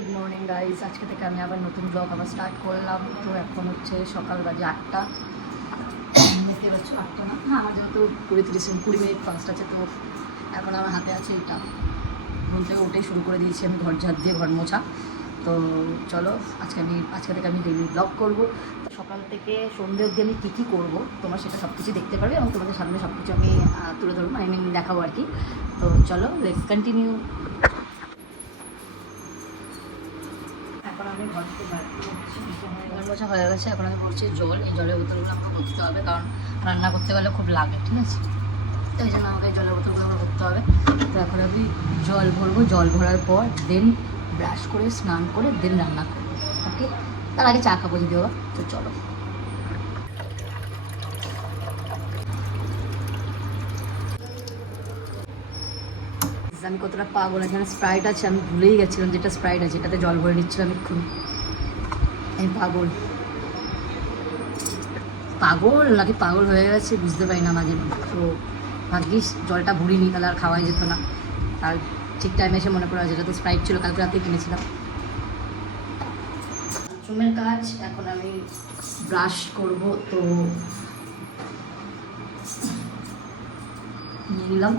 Good morning guys, আজকে থেকে আমি আবার নতুন ব্লগ স্টার্ট করলাম। তো এখন হচ্ছে সকাল বাজে 8টা, দেখতে পাচ্ছ 8টা না, হ্যাঁ আমার যেহেতু 20-30 মিনিট ফার্স্ট আছে। তো এখন আমার হাতে আছে এটা, ঘুম থেকে উঠে শুরু করে দিয়েছি আমি ঘর ঝাড় দিয়ে ঘর মোছা। তো চলো আজকে থেকে আমি ডেইলি ব্লগ করবো। সকাল থেকে সন্ধ্যে অবধি আমি কী করবো তোমরা সেটা সব কিছু দেখতে পারবে এবং তোমাদের সামনে সব কিছু আমি তুলে ধরবো, দেখাবো আর কি। তো চলো লেটস কন্টিনিউ। এখন আমি ঘর মোছা হয়ে গেছে, এখন আমি করছি জল। এই জলের বোতলগুলো আমাকে করতে হবে, কারণ রান্না করতে গেলে খুব লাগে, ঠিক আছে? তো এই জন্য আমাকে এই জলের বোতলগুলো আমার করতে হবে। তো এখন আমি জল ভরবো, জল ভরার পর দেন ব্রাশ করে স্নান করে দেন রান্না করবো। ওকে, তার আগে চা খাবো যদি বাবা। তো চলো। আমি কতটা পাগল, এখানে স্প্রাইট আছে, আমি ভুলেই গেছিলাম যেটা স্প্রাইট আছে, এটাতে জল ভরে নিচ্ছিলাম এক্ষুনি। আমি পাগল নাকি পাগল হয়ে গেছে বুঝতে পারি না মাঝে মাঝে। তো ভাগ্যিস জলটা ভরিনি, তাহলে আর খাওয়াই যেত না। আর ঠিক টাইমে এসে মনে পড়া, যেটা তো স্প্রাইট ছিল কালকে রাতে কিনেছিলাম। চুমের কাজ এখন আমি ব্রাশ করব। তো নিয়ে নিলাম,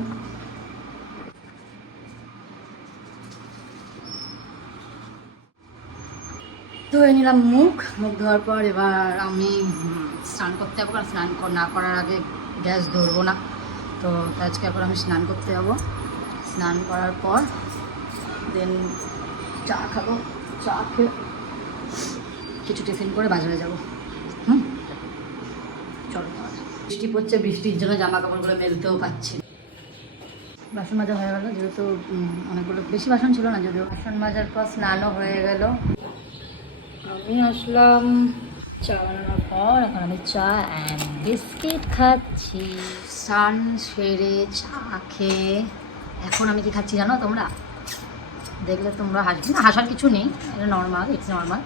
ধুয়ে নিলাম মুখ ধোয়ার পর এবার আমি স্নান করতে যাবো, কারণ স্নান না করার আগে গ্যাস ধরবো না। তো আজকে এখন আমি স্নান করতে যাবো। স্নান করার পর দেন চা খাবো, চা খেয়ে কিছু টিফিন করে বাজারে যাবো। চলো। বৃষ্টি পড়ছে, বৃষ্টির জন্য জামা কাপড়গুলো মেলতেও পাচ্ছি। বাসন মাজা হয়ে গেলো, যেহেতু অনেকগুলো বেশি বাসন ছিল না, যদিও বাসন মাজার পর স্নানও হয়ে গেল। আমি আসলাম চা বানানোর পর, এখন আমি চা অ্যান্ড বিস্কিট খাচ্ছি। স্নান সেরে চা খেয়ে এখন আমি কি খাচ্ছি জানো তোমরা? দেখলে তোমরা হাসবে না, হাসার কিছু নেই, এটা নর্মাল, ইটস নর্মাল।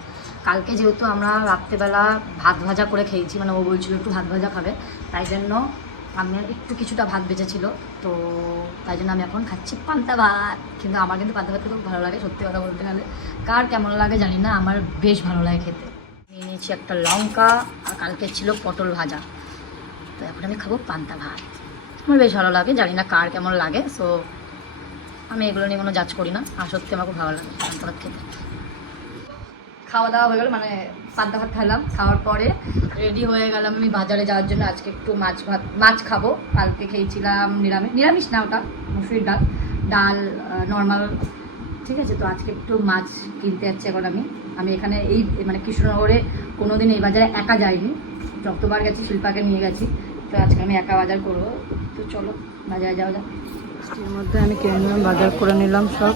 কালকে যেহেতু আমরা রাত্রেবেলা ভাত ভাজা করে খেয়েছি, মানে ও বলছিল একটু ভাত ভাজা খাবে, তাই জন্য আমি কিছুটা ভাত বেঁচেছিল। তো তাই জন্য আমি এখন খাচ্ছি পান্তা ভাত। কিন্তু আমার কিন্তু পান্তা ভাত খেতে খুব ভালো লাগে, সত্যি কথা বলতে গেলে। কার কেমন লাগে জানি না, আমার বেশ ভালো লাগে খেতে। নিয়ে নিয়েছি একটা লঙ্কা, আর কালকে ছিল পটল ভাজা। তো এখন আমি খাবো পান্তা ভাত, আমার বেশ ভালো লাগে, জানি না কার কেমন লাগে। সো আমি এগুলো নিয়ে কোনো জাজ করি না, আর সত্যি আমার খুব ভালো লাগে পান্তা ভাত খেতে। খাওয়া দাওয়া হয়ে গেল, মানে পান্তা ভাত খেলাম, খাওয়ার পরে রেডি হয়ে গেলাম আমি বাজারে যাওয়ার জন্য। আজকে একটু মাছ খাবো। কালকে খেয়েছিলাম নিরামিষ না, ওটা মুসুরির ডাল নর্মাল, ঠিক আছে? তো আজকে একটু মাছ কিনতে যাচ্ছি এখন আমি এখানে এই মানে কৃষ্ণনগরে কোনোদিন এই বাজারে একা যাইনি, যতবার গেছি শিল্পাকে নিয়ে গেছি। তো আজকে আমি একা বাজার করবো। তো চলো বাজারে যাওয়া যাক। এর মধ্যে আমি কিনে নিলাম, বাজার করে নিলাম সব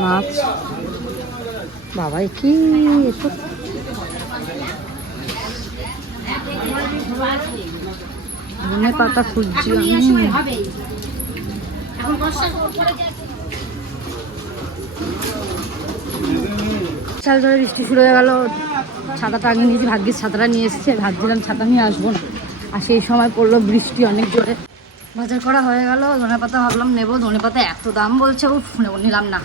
মাছ। বাবাই কি এসব, ধনে পাতা খুঁজছি আমি। চাল ধরে বৃষ্টি শুরু হয়ে গেল, ছাতাটা আগে নিয়েছি, ভাগ্যিস ছাতাটা নিয়ে এসেছে, ভাবছিলাম ছাতা নিয়ে আসবো না, আর সেই সময় পড়লো বৃষ্টি অনেক জোরে। বাজার করা হয়ে গেল, ধনে পাতা ভাবলাম নেবো, ধনে পাতা এত দাম বলছে, নিলাম না,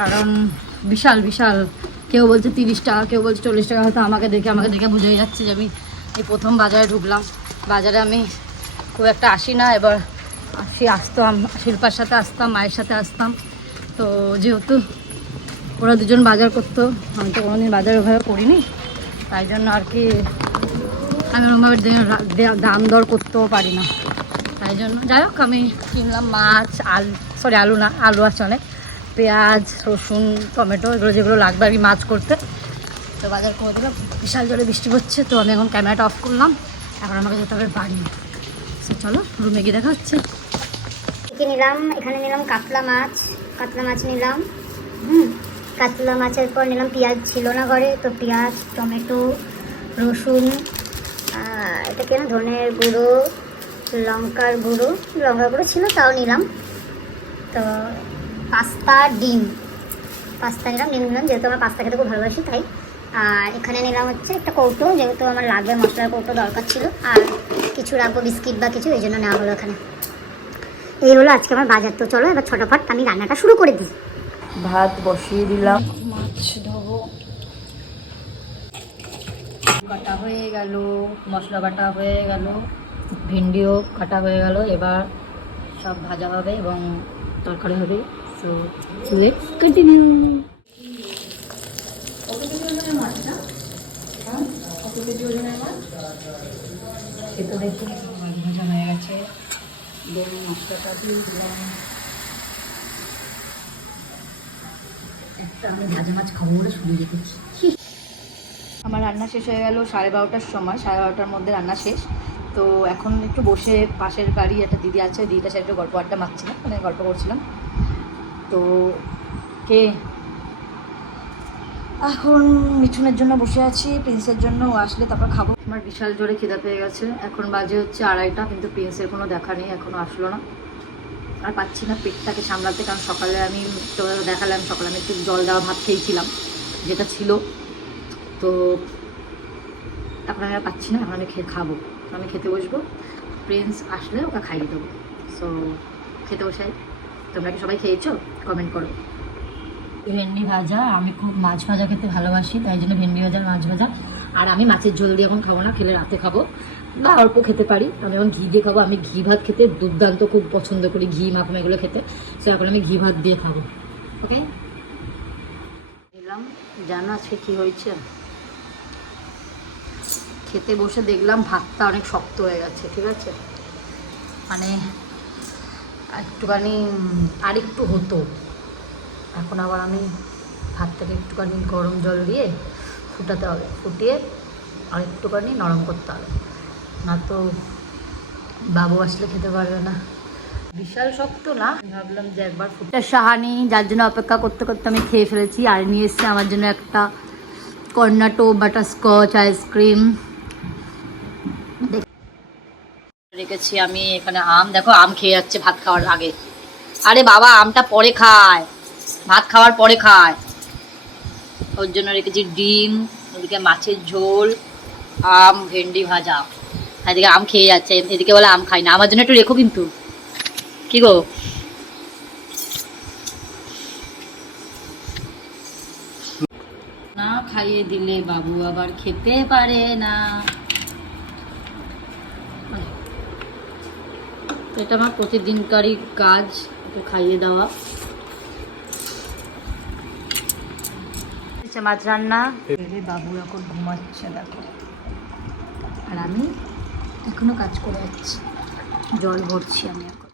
কারণ বিশাল বিশাল, কেউ বলছে 30 টাকা, কেউ বলছে 40 টাকা। হয়তো আমাকে দেখে বুঝেই যাচ্ছে যে আমি এই প্রথম বাজারে ঢুকলাম। বাজারে আমি খুব একটা আসি না, এবার আসতাম শিল্পার সাথে আসতাম, মায়ের সাথে আসতাম। তো যেহেতু ওরা দুজন বাজার করতো, আমি তো কোনোদিন বাজার ওভাবে করিনি, তাই জন্য আর কি আমি ওরকমভাবে দাম দর করতেও পারি না। তাই জন্য যাই হোক আমি কিনলাম মাছ, আলু আছে অনেক, পেঁয়াজ, রসুন, টমেটো, এগুলো যেগুলো লাগবে আর কি মাছ করতে। তো বাজার করে দিলাম। বিশাল জোরে বৃষ্টি পড়ছে, তো আমি এখন ক্যামেরাটা অফ করলাম। এখন আমাকে যেতে হবে বাড়ি। চলো রুমে গিয়ে দেখা হচ্ছে। নিলাম, এখানে নিলাম কাতলা মাছ নিলাম। কাতলা মাছের পর নিলাম পেঁয়াজ, ছিল না ঘরে, তো পেঁয়াজ, টমেটো, রসুন, এটা কেন ধনের গুঁড়ো, লঙ্কার গুঁড়ো ছিল তাও নিলাম। তো ডিম নিলাম, যেহেতু আমার পাস্তা খেতে খুব ভালোবাসি তাই। আর এখানে নিলাম হচ্ছে একটা কৌটো, যেহেতু আমার লাগবে, মশলার কৌটো দরকার ছিল, আর কিছু রাখবো বিস্কিট বা কিছু, এই জন্য নেওয়া হলো এখানে। এই হলো আজকে আমার বাজার। তো চলো এবার ছটাফট আমি রান্নাটা শুরু করে দিই। ভাত বসিয়ে দিলাম, মাছ ধোবো। কাটা হয়ে গেল, মশলা বাটা হয়ে গেল, ভিন্ডিও কাটা হয়ে গেল। এবার সব ভাজা হবে এবং তরকারি হবে। So let's continue. কত কেজি ওজনের মাছটা? কত কেজি ওজনের মাছ? সেটা দেখে ভাজা হয়ে গেছে। দেন মশলাটা দিয়ে দিলাম। একটা আমি ভাজা মাছ খাবো বলে শুনে রেখেছি। আমার রান্না শেষ হয়ে গেল 12:30টার সময়, 12:30টার মধ্যে রান্না শেষ। তো এখন একটু বসে পাশের বাড়ি একটা দিদি আছে, দিদিটার সাথে একটু গল্প আড্ডা মারছিলাম, মানে গল্প করছিলাম। তো কে এখন মিঠুনের জন্য বসে আছি, প্রিন্সের জন্য ও আসলে তারপর খাবো। আমার বিশাল জোরে খিদা পেয়ে গেছে। এখন বাজে হচ্ছে 2:30, কিন্তু প্রিন্সের কোনো দেখা নেই, এখনও আসলো না। আর পাচ্ছি না পেটটাকে সামলাতে, কারণ সকালে আমি তো দেখালাম, সকালে আমি একটু জল দেওয়া ভাত খেয়েছিলাম যেটা ছিল। তো এখন আমি আর পাচ্ছি না, এখন আমি খাবো। আমি খেতে বসবো, প্রিন্স আসলে ওকে খাইয়ে দেবো। সো খেতে বসাই। তোমরা কি সবাই খেয়েছো? কমেন্ট করো। ভেন্ডি ভাজা, আমি খুব মাছ ভাজা খেতে ভালোবাসি, তাই জন্য ভেন্ডি ভাজা মাছ ভাজা। আর আমি মাছের ঝোল দিয়ে এখন খাবো না, খেলে রাতে খাবো বা অল্প খেতে পারি। আমি এখন ঘি দিয়ে খাবো। আমি ঘি ভাত খেতে দুর্দান্ত খুব পছন্দ করি, ঘি মাখন এগুলো খেতে। সো এখন আমি ঘি ভাত দিয়ে খাবো। ওকে, এলাম। জানো আজকে কী হয়েছে? খেতে বসে দেখলাম ভাতটা অনেক শক্ত হয়ে গেছে। ঠিক আছে, মানে একটুখানি আরেকটু হতো। এখন আবার আমি ভাতটাকে একটুখানি গরম জল দিয়ে ফুটাতে হবে, ফুটিয়ে আর একটুখানি নরম করতে হবে, না তো বাবু আসলে খেতে পারবে না। বিশাল শক্ত না, ভাবলাম যে একবার ফুটে সাহানি, যার জন্য অপেক্ষা করতে করতে আমি খেয়ে ফেলেছি। আর নিয়ে এসছে আমার জন্য একটা কর্নাটো বাটারস্কচ আইসক্রিম রেখেছি আমি এখানে। আম দেখো, আম খেয়ে যাচ্ছে ভাত খাওয়ার আগে। আরে বাবা, আমটা পরে খায়, ভাত খাওয়ার পরে খায়। ওর জন্য রেখেছি ডিম, ওদিকে মাছের ঝোল, আম, ভেন্ডি ভাজা। এদিকে আম খেয়ে যাচ্ছে, এদিকে বলে আম খাই না। আমার জন্য একটু রেখো কিন্তু। কি গো, না খাইয়ে দিলে বাবু আবার খেতে পারে না। এটা আমার প্রতিদিনকারই কাজ, ওকে খাইয়ে দেওয়া। মাছ রান্না, বাবু এখন ঘুমাচ্ছে দেখো, আর আমি এখনো কাজ করে যাচ্ছি, জল ভরছি আমি এখন।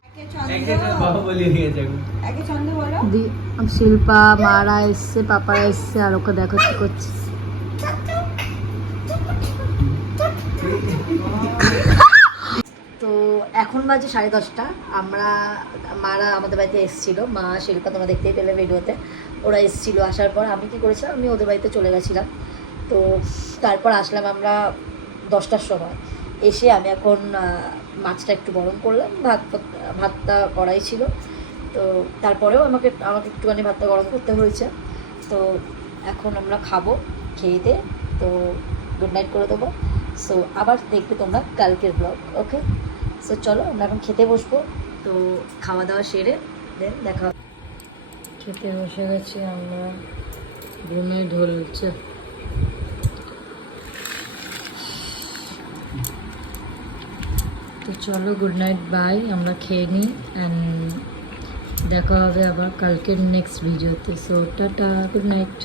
শিল্পা, মারা এসছে, পাপারা এসছে, আর ওকে দেখো কি করছে। তো এখন বাজে 10:30। আমরা মারা আমাদের বাড়িতে এসেছিলো, মা শিল্পা তোমরা দেখতেই পেলে ভিডিওতে। ওরা এসেছিলো, আসার পর আমি কি করেছিলাম, আমি ওদের বাড়িতে চলে গেছিলাম। তো তারপর আসলাম আমরা 10টার সময়। এসে আমি এখন মাছটা একটু গরম করলাম, ভাতটা কড়াই ছিল। তো তারপরেও আমাকে একটুখানি ভাতটা গরম করতে হয়েছে। তো এখন আমরা খাবো, খেয়ে দিয়ে তো গুড নাইট করে দেবো। সো আবার দেখবে তোমরা কালকের ব্লগ। ওকে, সো চলো আমরা এখন খেতে বসবো। তো খাওয়া দাওয়া সেরে দেন দেখা। খেতে বসে গেছি আমরা, ঘুমে ঢলছে। তো চলো গুড নাইট, বাই। আমরা খেয়ে নিই অ্যান্ড দেখা হবে আবার কালকের নেক্সট ভিডিওতে। So tata, good night.